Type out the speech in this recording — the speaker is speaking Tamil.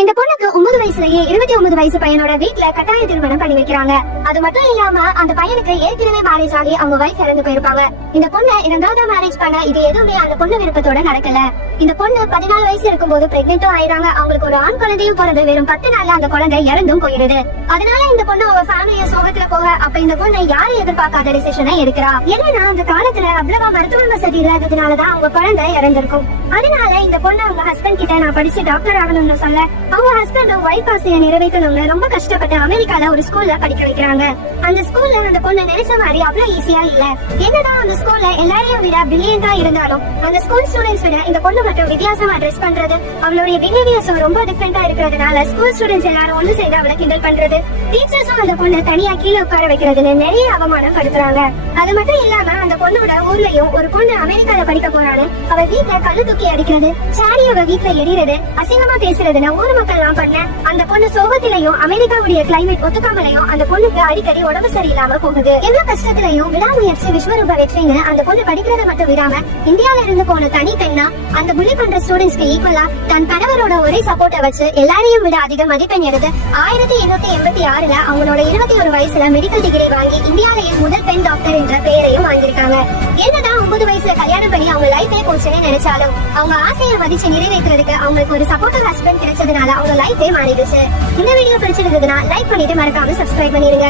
இந்த பொண்ணுக்கு 9 வயசுலயே 29 வயசு பையனோட வீட்டுல கட்டாய திருமணம் பண்ணி வைக்கிறாங்க. அது மட்டும் இல்லாம அந்த பையனுக்கு ஏற்கனவே மேரேஜ் ஆகி அவங்க வைஃப் இறந்து போயிருப்பாங்க. இந்த பொண்ணு 2வது மேரேஜ் பண்ண இது எதுவுமே அந்த பொண்ணு விருப்பத்தோட நடக்கல. இந்த பொண்ணு 14 வயசு இருக்கும்போது பிரெக்னென்ட்டும் ஆயிராங்க. அவங்களுக்கு ஒரு ஆண் குழந்தையும் பிறந்து வெறும் 10 நாள்ல அந்த குழந்தை இறந்தும் போயிருது. அதனால இந்த பொண்ணு அவங்க ஃபேமிலிய சோகத்துல போக அப்ப இந்த பொண்ணு யாரும் எதிர்பார்க்காத டிசிஷனை எடுக்கிறா. ஏன்னா அந்த காலத்துல அவ்வளவா மருத்துவ வசதி இல்லாததுனாலதான் அவங்க குழந்தை இறந்திருக்கும். அதனால இந்த பொண்ணு அவங்க ஹஸ்பண்ட் கிட்ட நான் படிச்சு டாக்டர் ஆகணும்னு சொல்ல அவங்க ஹஸ்பண்ட் வைஃப் ஆசையை நிறைவேற்றணும்னு ரொம்ப கஷ்டப்பட்டு அமெரிக்கால ஒரு ஸ்கூல்ல படிக்க வைக்கிறாங்க. அந்த ஸ்கூல்ல அந்த பொண்ணு நினைச்ச மாதிரி அவ்வளவு ஈஸியா இல்ல. என்னதான் அந்த ஸ்கூல்ல எல்லாரையும் விட பிரில்லியண்டா இருந்தாலும் அந்த ஸ்கூல் ஸ்டூடெண்ட்ஸ் விட இந்த பொண்ணு மட்டும் வித்தியாசமா ட்ரெஸ் பண்றது, அவளுடைய பிஹேவியர்ஸும் ரொம்ப டிஃபரெண்டா இருக்கிறதுனால ஸ்கூல் ஸ்டூடெண்ட்ஸ் எல்லாரும் ஒண்ணு சேர்ந்து அவளை கிண்டல் பண்றது, டீச்சர்ஸும் அந்த பொண்ணு தனியா கீழே உட்கார வைக்கிறதுன்னு நிறைய அவமானம் படுத்துறாங்க. அது மட்டும் இல்லாம அந்த பொண்ணோட ஊர்லயும் ஒரு பொண்ணு அமெரிக்கால படிக்க போறான்னு அவ வீட்டுல கல்லு தூக்கி அடிக்கிறது, சாரி அவ வீட்டுல எரியறது, அசிங்கமா பேசுறதுன்னு ஊர் மக்கள் எல்லாம் பண்ண அந்த பொண்ணு சோகத்திலையும் அமெரிக்காவுடைய கிளைமேட் ஒத்துக்காமலையும் அந்த பொண்ணுக்கு அடிக்கடி உடம்பு சரியில்லாம போகுது. எல்லா கஷ்டத்திலையும் விடாமுயற்சி விஸ்வரூப வெற்றின்னு அந்த பொண்ணு படிக்கிறத மட்டும் விடாம இந்தியாவில இருந்து போன தனி பெண்ணா அந்த புள்ளி பண்ற ஸ்டூடெண்ட்ஸ்க்கு ஈக்குவலா தன் கணவரோட ஒரே சப்போர்ட்டை வச்சு எல்லாரையும் விட அதிக மதிப்பெண் எடுத்து 1886ல அவங்களோட 21 வயசுல மெடிக்கல் டிகிரி வாங்கி இந்தியாவிலேயே முதல் பெண் டாக்டர் என்ற பெயரையும் வாங்கியிருக்காங்க. என்னதான் 9 வயசுல கல்யாணம் பண்ணி அவங்க லைஃபே போச்சுன்னு நினைச்சாலும் அவங்க ஆசையை மதிச்சு நிறைவேற்றுறதுக்கு அவங்களுக்கு ஒரு சப்போர்ட்டிவ் ஹஸ்பண்ட் கிடைச்சதுனால அவங்க லைஃபே மாறிடுச்சு. இந்த வீடியோ பிடிச்சிருந்ததுன்னா லைக் பண்ணிட்டு மறக்காம சப்ஸ்கிரைப் பண்ணிருங்க.